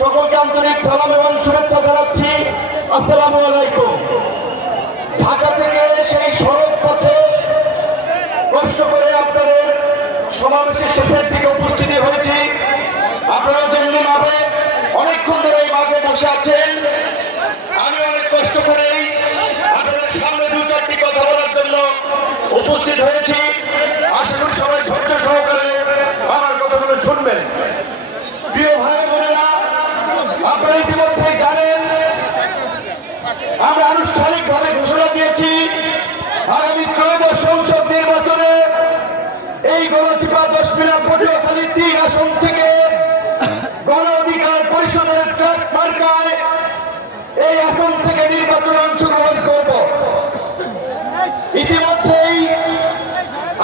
সকলকে আন্তরিক সালাম এবং শুভেচ্ছা জানাচ্ছি। আসসালামু আলাইকুম। ঢাকা থেকে সেই সড়ক পথে কষ্ট করে আপনাদের সমাবেশের শেষের দিকে উপস্থিতি হয়েছি। আপনারা জন্য ভাবে অনেকক্ষণ ধরে এই মাঠে বসে আছেন। আমি অনেক কষ্ট করেই আপনাদের সামনে দু চারটি কথা বলার জন্য উপস্থিত হয়েছি। আশা করি সবাই ধৈর্য সহকারে আমার কথাগুলো শুনবেন। প্রিয় ভাই বোনেরা, আপনারা ইতিমধ্যে জানেন আমরা আনুষ্ঠানিকভাবে ঘোষণা দিয়েছি আগামী ত্রয়োদশ সংসদ নির্বাচনে এই গণচিপা 10 মিনা পটুয়াখালী 3 আসন থেকে গণ অধিকার পরিষদের ট্রাক মার্কায় এই আসন থেকে নির্বাচনে অংশগ্রহণ করব। ইতিমধ্যেই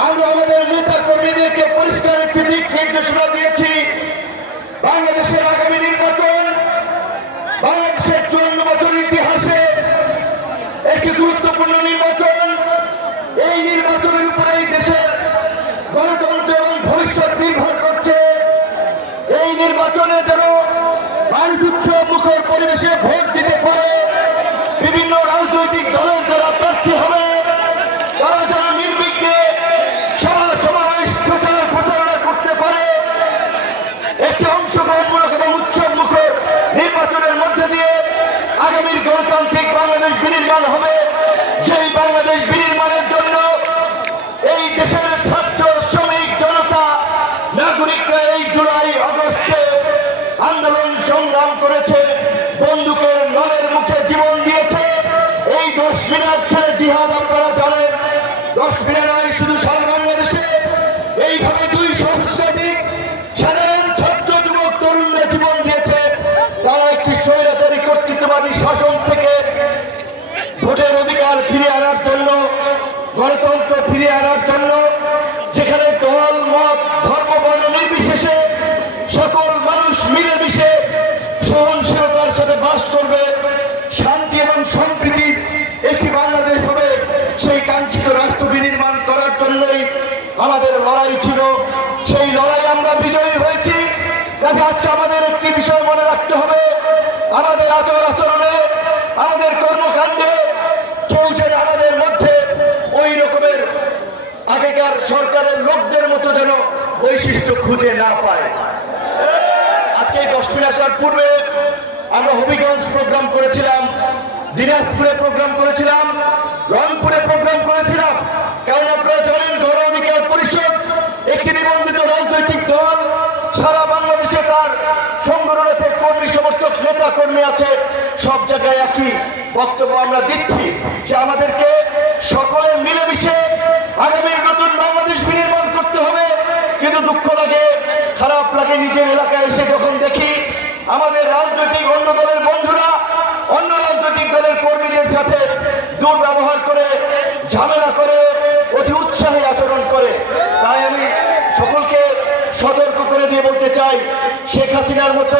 আমরা আমাদের নেতা কর্মীদেরকে পরিষ্কার একটি দিক নির্দেশনা দিয়েছি। বাংলাদেশের আগামী নির্বাচন বাংলাদেশের 54 বছর ইতিহাসে একটি গুরুত্বপূর্ণ নির্বাচন। এই নির্বাচনের উপরে এই দেশের গণতন্ত্র এবং ভবিষ্যৎ নির্ভর করছে। এই নির্বাচনে যেন মানুষ উৎসব মুখর পরিবেশে ভোট দিতে পারে, বিভিন্ন রাজনৈতিক দলের যারা প্রার্থী হবে তারা যেন নির্বিঘ্নে সভা সমাবেশ প্রচারণা করতে পারে, একটি অংশগ্রহণমূলক এবং উৎসব মুখর নির্বাচনের মধ্যে দিয়ে আগামীর গণতান্ত্রিক বাংলাদেশ বিনির্মাণ হবে। সেই বাংলাদেশ বিনির্মাণের জন্য এই দেশের ছাত্র শ্রমিক জনতা নাগরিকরা এই জুলাই আগস্টে আন্দোলন সংগ্রাম করেছে, বন্দুকের নলের মুখে জীবন দিয়েছে। এই 10 মিনার ছেড়ে জিহাদ আপনারা জানেন। 10 মিনা নয়, শুধু সারা বাংলাদেশে এইভাবে 200 সহস্রাধিক সাধারণ ছাত্র যুবক তরুণরা জীবন দিয়েছে। তারা একটি স্বৈরাচারী কর্তৃত্ববাদী শাসন থেকে ভোটের অধিকার ফিরিয়ে আনার জন্য, গণতন্ত্র ফিরিয়ে আনার জন্য, যেখানে দল মত ধর্ম বর্ণ নির্বিশেষে সকল মানুষ মিলেমিশে সহনশীলতার সাথে বাস করবে, শান্তি এবং সম্প্রীতির একটি বাংলাদেশ হবে, সেই কাঙ্ক্ষিত রাষ্ট্র বিনির্মাণ করার জন্যই আমাদের লড়াই ছিল। সেই লড়াই আমরা বিজয়ী হয়েছি। আজকে আমাদের একটি বিষয় মনে রাখতে হবে, আমাদের আচরণে আমাদের কর্মকাণ্ডে কেউ যেন আমাদের মধ্যে ওই রকমের আগেকার সরকারের লোকদের মতো যেন বৈশিষ্ট্য খুঁজে না পায়। আজকে 10 মিনিট আসার পূর্বে আমরা হবিগঞ্জ প্রোগ্রাম করেছিলাম, দিনাজপুরে প্রোগ্রাম করেছিলাম, রংপুরে প্রোগ্রাম করেছিলাম। কারণ আপনারা জানেন গণ অধিকার পরিষদ একটি নিবন্ধিত রাজনৈতিক দল। সারা বাংলাদেশে তার সংগঠন আছে, কর্মী সমর্থক নেতা কর্মী আছে। সব জায়গায় একই বক্তব্য আমরা দিচ্ছি যে আমাদেরকে সকলে মিলেমিশে আগামী নতুন বাংলাদেশ বিনির্মাণ করতে হবে। কিন্তু দুঃখ লাগে, খারাপ লাগে নিজের এলাকায় এসে যখন দেখি আমাদের রাজনৈতিক অন্য দলের বন্ধুরা অন্য রাজনৈতিক দলের কর্মীদের সাথে দুর্ব্যবহার করে, ঝামেলা করে, অতি উৎসাহী আচরণ করে। তাই আমি সকলকে সতর্ক করে দিয়ে বলতে চাই, শেখ হাসিনার মতো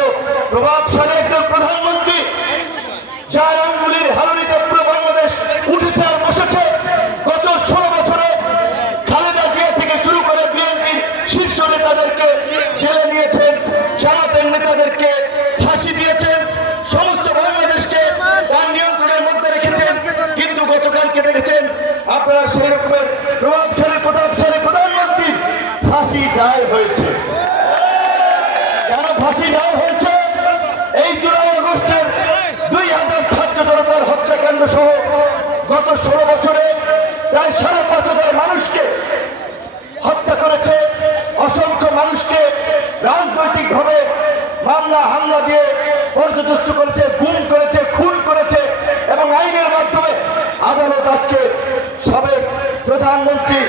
প্রভাবশালী একজন প্রধানমন্ত্রী যার আঙ্গুলির হালুনিতে পুরো বাংলাদেশ উঠেছে আর বসেছে, গত 16 বছরে খালেদা জিয়া থেকে শুরু করে বিএনপির শীর্ষ নেতাদেরকে জেলে নিয়েছেন, জামাতের নেতাদেরকে ফাঁসি দিয়েছেন, সমস্ত বাংলাদেশকে তার নিয়ন্ত্রণের মধ্যে রেখেছেন। কিন্তু গতকালকে দেখেছেন আপনারা সেই রকমের প্রভাবশালী প্রধানমন্ত্রী ফাঁসি দায় হয়েছে। কেন ফাঁসি দায় হয়েছে? এই জুলাই আগস্টের 2000 ছাত্র জনতার হত্যাকাণ্ড সহ গত 16 বছরে প্রায় 5,500 মানুষকে হত্যা করেছে, অসংখ্য মানুষকে রাজনৈতিকভাবে মামলা হামলা দিয়ে পর্যদস্ত করেছে, গুম করেছে, খুন করেছে এবং আইনের মাধ্যমে আদালত আজকে সাবেক প্রধানমন্ত্রী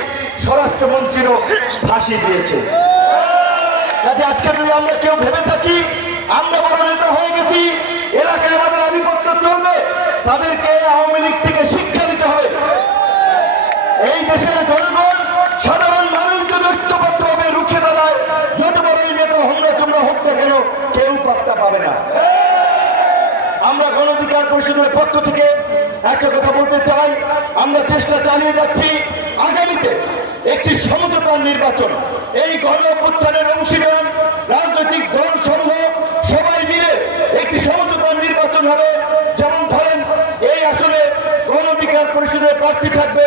স্বরাষ্ট্রমন্ত্রীরও ফাঁসি দিয়েছে। কাজে আজকে যদি আমরা কেউ ভেবে থাকি আমরা বড় নেতা হয়ে গেছি, এলাকায় আমাদের আধিপত্য চলবে, তাদেরকে আওয়ামী লীগ থেকে শিক্ষা দিতে হবে। এই দেশের জনগণ সাধারণ মানুষ যদি ঐক্যবদ্ধভাবে রুখে দাঁড়ায়, যত বড় এই নেতা হামলা চমড়া হোক না কেন, কেউ পাত্তা পাবে না। আমরা গণ অধিকার পরিষদের পক্ষ থেকে একটা কথা বলতে চাই, আমরা চেষ্টা চালিয়ে যাচ্ছি আগামীতে একটি সমঝোতার নির্বাচন। এই গণ অভ্যুত্থানের অংশীদার রাজনৈতিক দল সমূহ সবাই মিলে হবে। যেমন ধরেন এই আসনে গণ অধিকার পরিষদের প্রার্থী থাকবে,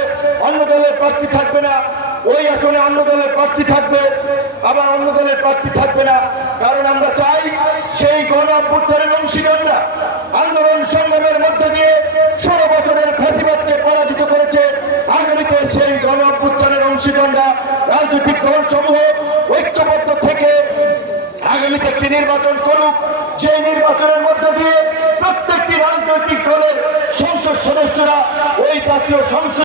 অন্য দলের প্রার্থী থাকবে না। ওই আসনে অন্য দলের প্রার্থী থাকবে, আবার অন্য দলের প্রার্থী থাকবে না। কারণ আমরা চাই সেই গণ অভ্যুত্থানের অংশীদাররা আন্দোলন সংগ্রামের মধ্য দিয়ে 16 বছরের ফ্যাসিবাদকে পরাজিত করেছে। আগামীতে সেই গণ অভ্যুত্থানের অংশীদাররা রাজনৈতিক দল সমূহ ঐক্যবদ্ধ থেকে আগামীতে একটি নির্বাচন করুক, যে নির্বাচনের মধ্য দিয়ে প্রত্যেকটি রাজনৈতিক দলের সংসদ সদস্যরা ওই জাতীয় সংসদ